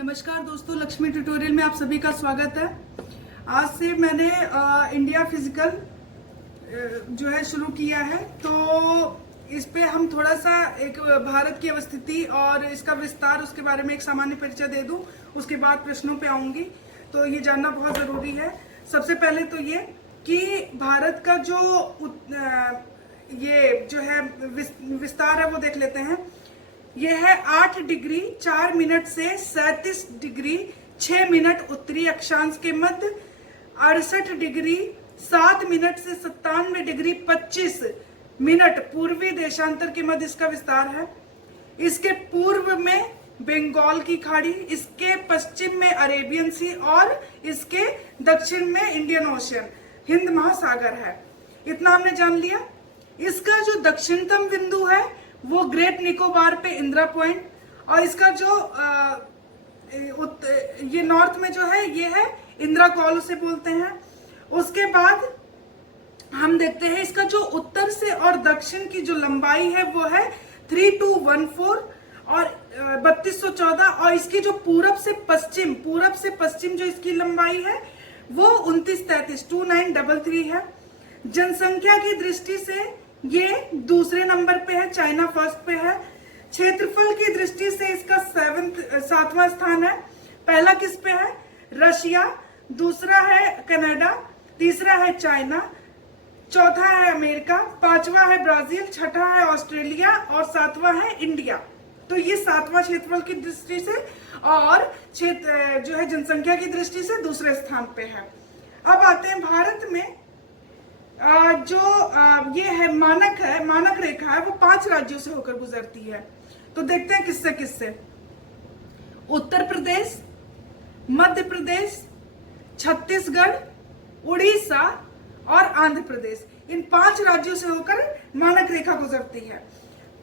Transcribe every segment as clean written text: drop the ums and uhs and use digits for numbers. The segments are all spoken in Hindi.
नमस्कार दोस्तों, लक्ष्मी ट्यूटोरियल में आप सभी का स्वागत है। आज से मैंने इंडिया फिजिकल जो है शुरू किया है, तो इस पे हम थोड़ा सा एक भारत की अवस्थिति और इसका विस्तार, उसके बारे में एक सामान्य परिचय दे दूं, उसके बाद प्रश्नों पे आऊंगी। तो ये जानना बहुत ज़रूरी है। सबसे पहले तो ये कि भारत का जो ये जो है विस्तार है वो देख लेते हैं। यह है 8 डिग्री 4 मिनट से 37 डिग्री 6 मिनट उत्तरी अक्षांश के मध्य, 68 डिग्री 7 मिनट से 97 डिग्री 25 मिनट पूर्वी देशांतर के मध्य इसका विस्तार है। इसके पूर्व में बंगाल की खाड़ी, इसके पश्चिम में अरेबियन सी और इसके दक्षिण में इंडियन ओशियन, हिंद महासागर है। इतना हमने जान लिया। इसका जो दक्षिणतम बिंदु है वो ग्रेट निकोबार पे इंदिरा पॉइंट, और इसका जो ये नॉर्थ में जो है ये है इंदिरा कॉल उसे बोलते हैं। उसके बाद हम देखते हैं इसका जो उत्तर से और दक्षिण की जो लंबाई है वो है 3214 और 3214, और इसकी जो पूरब से पश्चिम जो इसकी लंबाई है वो 2933 2933 है। जनसंख्या की दृष्टि से ये दूसरे नंबर पे है, चाइना फर्स्ट पे है। क्षेत्रफल की दृष्टि से इसका 7वां स्थान है। पहला किस पे है? रशिया, दूसरा है कनाडा, तीसरा है चाइना, चौथा है अमेरिका, पांचवा है ब्राजील, छठा है ऑस्ट्रेलिया और सातवां है इंडिया। तो ये 7वां क्षेत्रफल की दृष्टि से और क्षेत्र जो है जनसंख्या की दृष्टि से दूसरे स्थान पे है। अब आते हैं भारत में जो ये है मानक रेखा है वो 5 राज्यों से होकर गुजरती है। तो देखते हैं किससे किससे। उत्तर प्रदेश, मध्य प्रदेश, छत्तीसगढ़, उड़ीसा और आंध्र प्रदेश, इन 5 राज्यों से होकर मानक रेखा गुजरती है।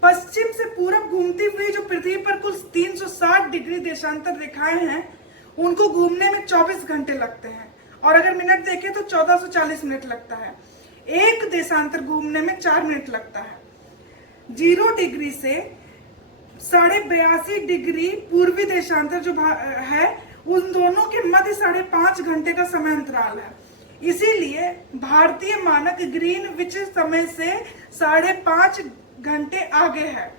पश्चिम से पूरब घूमती हुई जो पृथ्वी पर कुल 360 डिग्री देशांतर रेखाएं हैं, उनको घूमने में 24 घंटे लगते हैं, और अगर मिनट देखें तो 1440 मिनट लगता है। एक देशांतर घूमने में 4 मिनट लगता है। 0 डिग्री से 82.5 डिग्री पूर्वी देशांतर जो है, उन दोनों के मध्य 5.5 घंटे का समय अंतराल है। इसीलिए भारतीय मानक ग्रीनविच समय से 5.5 घंटे आगे है।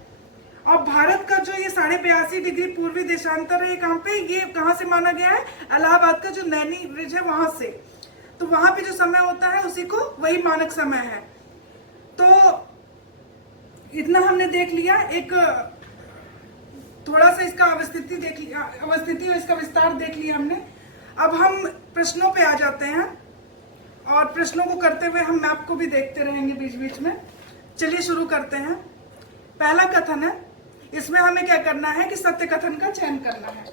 और भारत का जो ये 82.5 डिग्री पूर्वी देशांतर है, कहाँ पे, ये कहाँ से माना गया है? इलाहाबाद का जो नैनी ब्रिज है वहां से। तो वहां पे जो समय होता है उसी को वही मानक समय है। तो इतना हमने देख लिया, एक थोड़ा सा इसका अवस्थिति और इसका विस्तार देख लिया हमने। अब हम प्रश्नों पे आ जाते हैं, और प्रश्नों को करते हुए हम मैप को भी देखते रहेंगे बीच बीच में। चलिए शुरू करते हैं। पहला कथन है, इसमें हमें क्या करना है कि सत्य कथन का चयन करना है।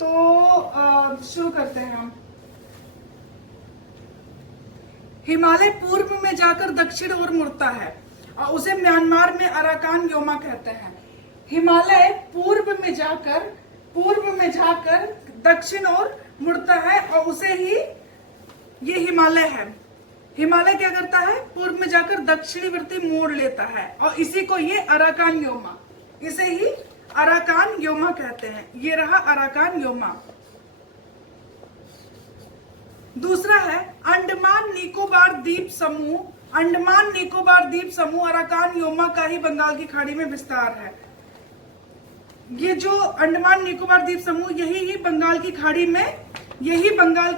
तो शुरू करते हैं हम। हिमालय पूर्व में जाकर दक्षिण ओर मुड़ता है और उसे म्यांमार में अराकान योमा कहते हैं। हिमालय पूर्व में जाकर दक्षिण ओर मुड़ता है और उसे ही ये हिमालय है। हिमालय क्या करता है? पूर्व में जाकर दक्षिणी वृत्ति मोड़ लेता है, और इसी को ये अराकान योमा, इसे ही अराकान योमा कहते हैं। ये रहा अराकान योमा। दूसरा है अंडमान निकोबार द्वीप समूह। अंडमान निकोबार द्वीप समूह अराकान योमा का ही बंगाल की खाड़ी में विस्तार है। ये जो अंडमान निकोबार द्वीप समूह यही बंगाल की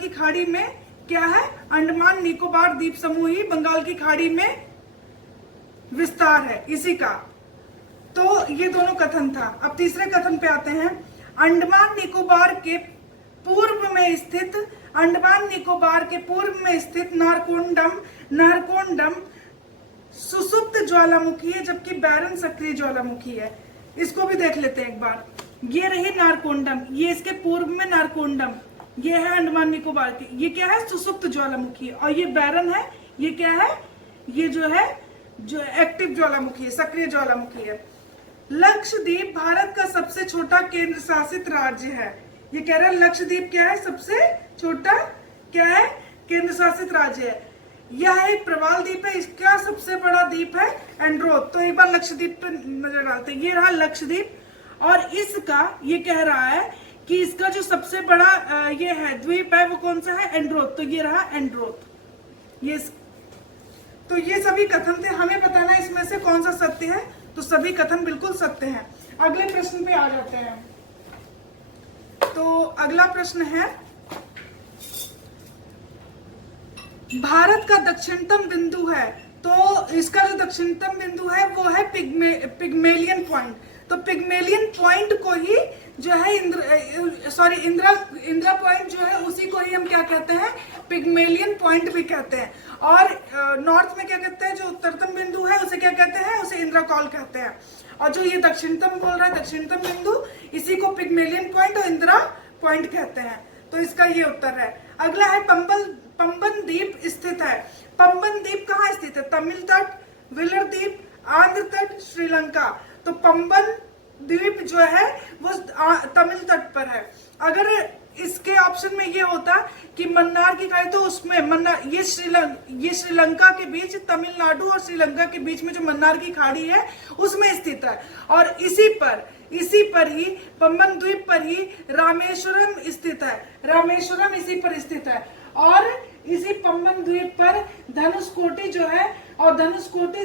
खाड़ी में क्या है? अंडमान निकोबार द्वीप समूह ही बंगाल की खाड़ी में विस्तार है इसी का। तो ये दोनों कथन था। अब तीसरे कथन पे आते हैं। अंडमान निकोबार के पूर्व में स्थित नारकोंडम सुसुप्त ज्वालामुखी है, जबकि बैरन सक्रिय ज्वालामुखी है। इसको भी देख लेते हैं एक बार। ये रही नारकोंडम, ये इसके पूर्व में नारकोंडम, ये है अंडमान निकोबार की। ये क्या है? सुसुप्त ज्वालामुखी। और ये बैरन है, ये क्या है? ये जो एक्टिव ज्वालामुखी है, सक्रिय ज्वालामुखी है। लक्षद्वीप भारत का सबसे छोटा केंद्र शासित राज्य है। ये कह रहा है लक्षद्वीप क्या है? सबसे छोटा क्या है? केंद्र शासित राज्य है। यह एक प्रवाल द्वीप है। इसका सबसे बड़ा द्वीप है एंड्रोथ। तो एक बार लक्षद्वीप पे नजर डालते हैं। ये रहा लक्षद्वीप, और इसका ये कह रहा है कि इसका जो सबसे बड़ा ये है द्वीप है वो कौन सा है, एंड्रोथ। तो ये रहा एंड्रोथ। तो ये सभी कथन थे, हमें बताना इसमें से कौन सा सत्य है। तो सभी कथन बिल्कुल सत्य हैं। अगले प्रश्न पे आ जाते हैं। तो अगला प्रश्न है, भारत का दक्षिणतम बिंदु है, तो इसका जो दक्षिणतम बिंदु है वो है पिग्मेलियन पॉइंट। तो पिग्मेलियन पॉइंट को ही जो है इंदिरा पॉइंट जो है उसी को ही हम क्या कहते हैं, पिग्मेलियन पॉइंट भी कहते हैं। और नॉर्थ में क्या कहते हैं, जो उत्तरतम बिंदु है उसे क्या कहते हैं, उसे इंदिरा कॉल कहते हैं। और जो ये दक्षिणतम बोल रहा है, दक्षिणतम बिंदु, इसी को पिग्मेलियन पॉइंट और इंदिरा पॉइंट कहते हैं। तो इसका ये उत्तर है। अगला है पंबन द्वीप स्थित है। पंबन द्वीप कहाँ स्थित है, तमिल तट, विलर द्वीप, आंध्र तट, श्रीलंका। तो पंबन द्वीप जो है वो तमिल तट पर है। अगर इसके ऑप्शन में ये होता कि मन्नार की खाड़ी, तो उसमें मन्नार, ये श्रीलंका के बीच, तमिलनाडु और श्रीलंका के बीच में जो मन्नार की खाड़ी है उसमें स्थित है। और इसी पर ही पंबन द्वीप पर ही रामेश्वरम स्थित है। रामेश्वरम इसी पर स्थित है। और इसी पंबन द्वीप पर धनुषकोटी जो है, और धनुषकोटी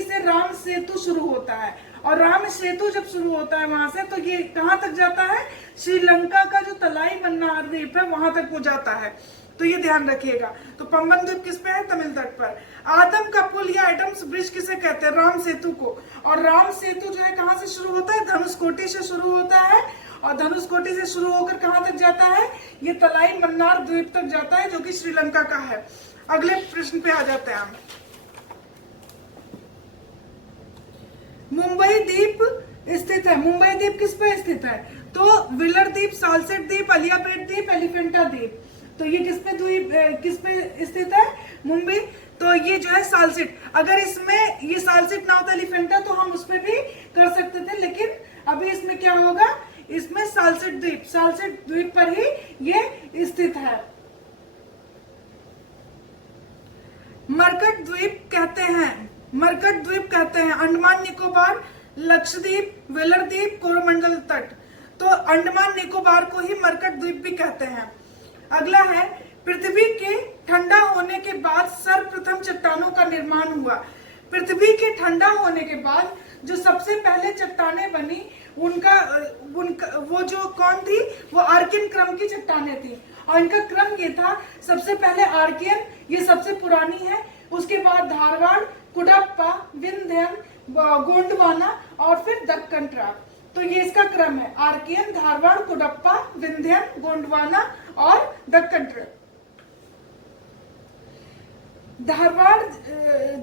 से राम सेतु शुरू होता है। और राम सेतु जब शुरू होता है वहां से, तो ये कहां तक जाता है, श्रीलंका का जो तलाई मन्नार द्वीप है वहां तक वो जाता है। तो ये ध्यान रखिएगा। तो पंबन द्वीप किस पे है, तमिल तट पर। आदम का पुल या एडम्स ब्रिज किसे कहते हैं, राम सेतु को। और राम सेतु जो है कहां से शुरू होता है, धनुषकोटी से शुरू होता है। और धनुषकोटी से शुरू होकर कहां तक जाता है, ये तलाई मन्नार द्वीप तक जाता है, जो कि श्रीलंका का है। अगले प्रश्न पे आ जाते हैं हम। मुंबई द्वीप स्थित है। मुंबई द्वीप किस पे स्थित है, तो विलर द्वीप, सालसेट द्वीप, अलियापेट द्वीप, एलिफेंटा द्वीप। तो ये किस पे स्थित है, मुंबई। तो ये जो है सालसेट, अगर इसमें ये सालसेट ना होता एलिफेंटा तो हम उस पर भी कर सकते थे, लेकिन अभी इसमें क्या होगा, इसमें सालसेट द्वीप पर ही ये स्थित है। मरकट द्वीप कहते हैं अंडमान निकोबार, लक्षद्वीप, वेलर द्वीप, कोरोमंडल तट। तो अंडमान निकोबार को ही मरकट द्वीप भी कहते हैं। अगला है, पृथ्वी के ठंडा होने के बाद सर्वप्रथम चट्टानों का निर्माण हुआ। पृथ्वी के ठंडा होने के बाद जो सबसे पहले चट्टानें बनी, उनका वो जो कौन थी, वो आर्कियन क्रम की चट्टानें थी। और इनका क्रम ये था, सबसे पहले आर्कियन, ये सबसे पुरानी है। उसके बाद धारवाड़, कुडप्पा, विंध्यन, गोंडवाना और फिर दक्कन ट्रैप। तो ये इसका क्रम है, आर्कियन, धारवाड़, कुडप्पा, विंध्यन, गोंडवाना और दक्कन ट्रैप। धारवाड़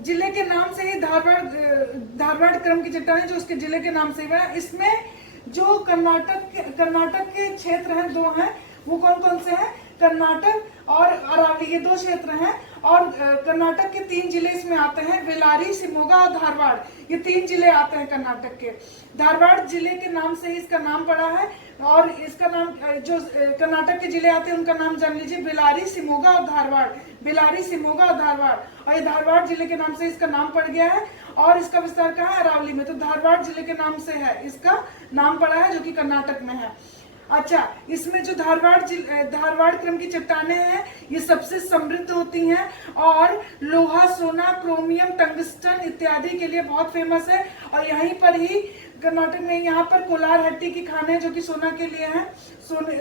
जिले के नाम से ही धारवाड़ क्रम की चट्टानें जो उसके जिले के नाम से हुआ है। इसमें जो कर्नाटक के क्षेत्र हैं, दो हैं, वो कौन कौन से हैं, कर्नाटक और अरावली, ये दो क्षेत्र हैं। और कर्नाटक के 3 जिले इसमें आते हैं, बेलारी, शिमोगा और धारवाड़, ये 3 जिले आते हैं कर्नाटक के। धारवाड़ जिले के नाम से ही इसका नाम पड़ा है। और इसका नाम, जो कर्नाटक के जिले आते हैं उनका नाम जान लीजिए, बेलारी, शिमोगा और धारवाड़। बेलारी, शिमोगा और धारवाड़, और ये धारवाड़ जिले के नाम से इसका नाम पड़ गया है। और इसका विस्तार कहाँ है, अरावली में। तो धारवाड़ जिले के नाम से है इसका नाम पड़ा है, जो कि कर्नाटक में है। अच्छा, इसमें जो धारवाड़ क्रम की चट्टानें हैं, ये सबसे समृद्ध होती हैं और लोहा, सोना, क्रोमियम, टंगस्टन इत्यादि के लिए बहुत फेमस है। और यहीं पर ही कर्नाटक में, यहाँ पर कोलार हट्टी की खाने जो कि सोना के लिए हैं,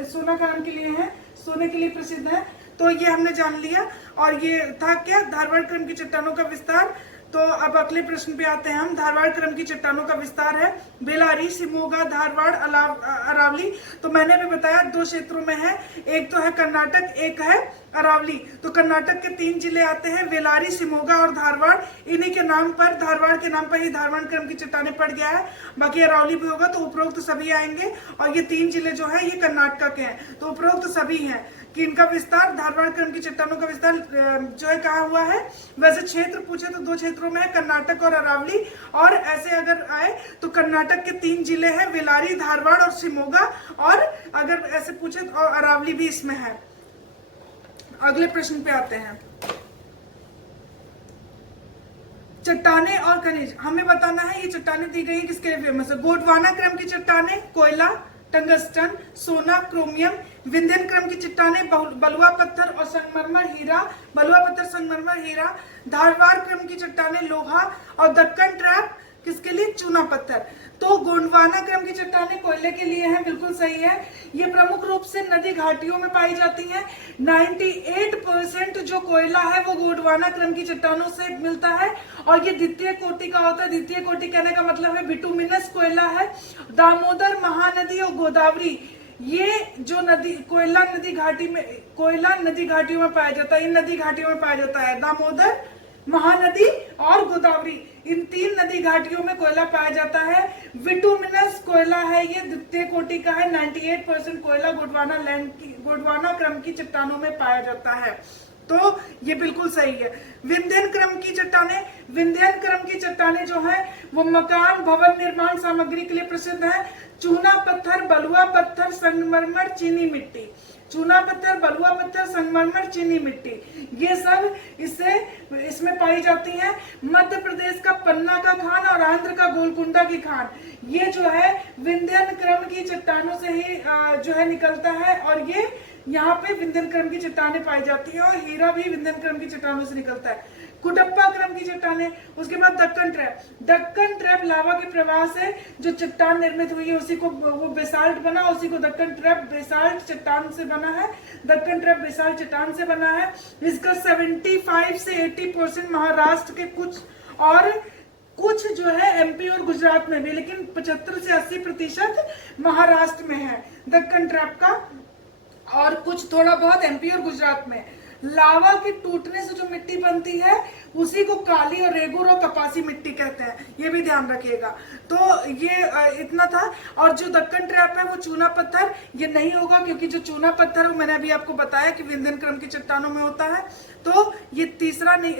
सोना खान के लिए हैं, सोने के लिए प्रसिद्ध है। तो ये हमने जान लिया। और ये था क्या, धारवाड़ क्रम की चट्टानों का विस्तार। तो अब अगले प्रश्न पे आते हैं हम। धारवाड़ क्रम की चट्टानों का विस्तार है बेलारी, शिमोगा, धारवाड़, अरावली। तो मैंने भी बताया 2 क्षेत्रों में है, एक तो है कर्नाटक, एक है अरावली। तो कर्नाटक के 3 जिले आते हैं, बेलारी, शिमोगा और धारवाड़। इन्हीं के नाम पर, धारवाड़ के नाम पर ही धारवाड़ क्रम की चट्टानें पड़ गया है। बाकी अरावली भी होगा तो उपरोक्त सभी आएंगे। और ये 3 जिले जो है ये कर्नाटक के हैं, तो उपरोक्त सभी हैं कि इनका विस्तार, धारवाड़ क्रम की चट्टानों का विस्तार जो है कहाँ हुआ है। वैसे क्षेत्र पूछे तो 2 क्षेत्रों में है, कर्नाटक और अरावली। और ऐसे अगर आए तो कर्नाटक के 3 जिले हैं, बेलारी, धारवाड़ और शिमोगा। और अगर ऐसे पूछे तो अरावली भी इसमें है। अगले प्रश्न पे आते हैं। चट्टानें और खनिज, हमें बताना है ये चट्टानें दी गई किसके लिए फेमस है। गोंडवाना क्रम की चट्टानें कोयला, टंगस्टन, सोना, क्रोमियम। विंध्यन क्रम की चट्टानें बलुआ पत्थर और संगमरमर हीरा, बलुआ पत्थर संगमरमर हीरा। धारवाड़ क्रम की चट्टानें लोहा और दक्कन ट्रैप किसके लिए? चूना पत्थर। तो गोंडवाना क्रम की चट्टानें कोयले के लिए हैं, बिल्कुल सही है। ये प्रमुख रूप से नदी घाटियों में पाई जाती हैं। 98% जो कोयला है वो गोंडवाना क्रम की चट्टानों से मिलता है और ये द्वितीय कोटि का होता है। द्वितीय कोटि कहने का मतलब है बिटुमिनस कोयला है। दामोदर, महानदी और गोदावरी, ये जो नदी कोयला नदी घाटियों में पाया जाता है। इन नदी घाटियों में पाया जाता है दामोदर, महानदी और गोदावरी, इन 3 नदी घाटियों में कोयला पाया जाता है। विटुमिनस कोयला है, ये द्वितीय कोटि का है। 98% कोयला गोंडवाना क्रम की चट्टानों में पाया जाता है, तो ये बिल्कुल सही है। विंध्यन क्रम की चट्टानें जो है वो मकान भवन निर्माण सामग्री के लिए प्रसिद्ध है। चूना पत्थर, बलुआ पत्थर, संगमरमर, चीनी मिट्टी। चूना पत्थर, बलुआ पत्थर, संगमरमर, चीनी मिट्टी, ये सब इसमें पाई जाती हैं। मध्य प्रदेश का पन्ना का खान और आंध्र का गोलकुंडा की खान, ये जो है विंध्यन क्रम की चट्टानों से ही जो है निकलता है और ये यहाँ पे विंध्यन क्रम की चट्टानें पाई जाती हैं और हीरा भी विंध्यन क्रम की चट्टानों से निकलता है। कुडप्पा क्रम की चट्टानें, उसके बाद दक्कन ट्रैप लावा के प्रवाह से जो चट्टान निर्मित हुई है उसी को वो बेसाल्ट बना, उसी को दक्कन ट्रैप बेसाल्ट चट्टान से बना है। दक्कन ट्रैप बेसाल्ट चट्टान से बना है। इसका 75 से 80% महाराष्ट्र के कुछ जो है एमपी और गुजरात में भी, लेकिन 75 से 80% महाराष्ट्र में है दक्कन ट्रैप का और कुछ थोड़ा बहुत एमपी और गुजरात में। लावा के टूटने से जो मिट्टी बनती है उसी को काली और रेगुर और कपासी मिट्टी कहते हैं, ये भी ध्यान रखिएगा। तो ये इतना था। और जो दक्कन ट्रैप है वो चूना पत्थर, ये नहीं होगा क्योंकि जो चूना पत्थर है मैंने अभी आपको बताया कि विंध्यन क्रम की चट्टानों में होता है, तो ये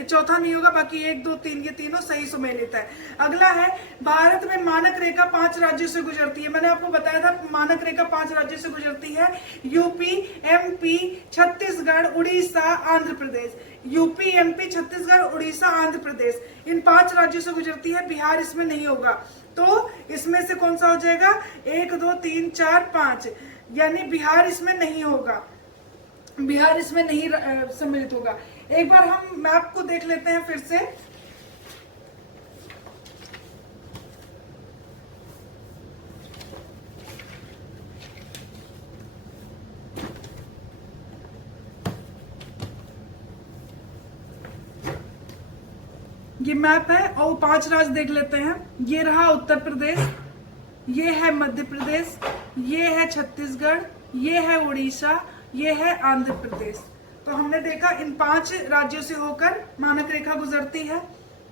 चौथा नहीं होगा। बाकी 1, 2, 3 ये तीनों सही सुमेलित है। अगला है भारत में मानक रेखा 5 राज्यों से गुजरती है। मैंने आपको बताया था मानक रेखा 5 राज्यों से गुजरती है। UP, MP, Chhattisgarh, Orissa, Andhra Pradesh. UP, MP, Chhattisgarh, Orissa, Andhra Pradesh, इन 5 राज्यों से गुजरती है। बिहार इसमें नहीं होगा, तो इसमें से कौन सा हो जाएगा? 1, 2, 3, 4, 5, यानी बिहार इसमें नहीं होगा, बिहार इसमें नहीं सम्मिलित होगा। एक बार हम मैप को देख लेते हैं फिर से। ये मैप है और 5 राज्य देख लेते हैं। ये रहा उत्तर प्रदेश, ये है मध्य प्रदेश, ये है छत्तीसगढ़, ये है उड़ीसा, ये है आंध्र प्रदेश। तो हमने देखा इन 5 राज्यों से होकर मानक रेखा गुजरती है।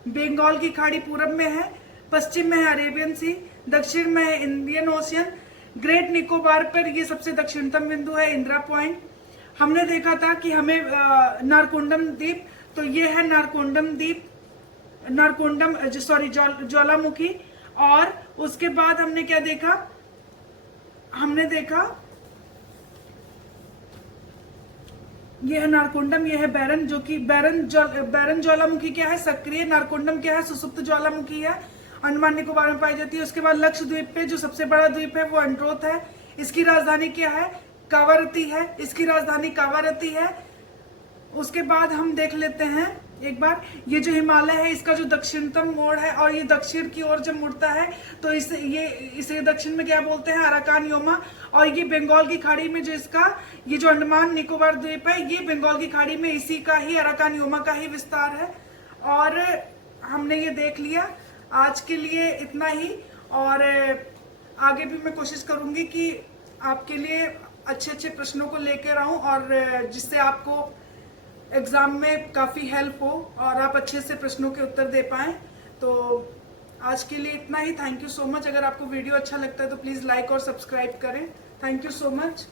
बंगाल की खाड़ी पूरब में है, पश्चिम में है अरेबियन सी, दक्षिण में है इंडियन ओशियन, ग्रेट निकोबार पर ये सबसे दक्षिणतम बिंदु है इंदिरा पॉइंट। हमने देखा था कि हमें नारकोंडम द्वीप, तो ये है नारकोंडम द्वीप, ज्वालामुखी। और उसके बाद हमने क्या देखा? हमने देखा ये है नारकोंडम, ये है बैरन, जो कि बैरन ज्वालामुखी क्या है? सक्रिय। नारकोंडम क्या है? सुसुप्त ज्वालामुखी है, अंडमान निकोबार में पाई जाती है। उसके बाद लक्षद्वीप पे जो सबसे बड़ा द्वीप है वो अंड्रोथ है। इसकी राजधानी क्या है? कावारती है, इसकी राजधानी कावारती है। उसके बाद हम देख लेते हैं एक बार, ये जो हिमालय है इसका जो दक्षिणतम मोड़ है और ये दक्षिण की ओर जब मुड़ता है तो इसे दक्षिण में क्या बोलते हैं? Arakan Yoma. और ये बंगाल की खाड़ी में जो इसका ये जो अंडमान निकोबार द्वीप है, ये बंगाल की खाड़ी में इसी का ही अराकान योमा का ही विस्तार है। और हमने ये देख लिया। आज के लिए इतना ही, और आगे भी मैं कोशिश करूंगी कि आपके लिए अच्छे प्रश्नों को लेकर आऊं और जिससे आपको एग्जाम में काफी हेल्प हो और आप अच्छे से प्रश्नों के उत्तर दे पाएं। तो आज के लिए इतना ही। Thank you so much. अगर आपको वीडियो अच्छा लगता है तो प्लीज लाइक और सब्सक्राइब करें। Thank you so much.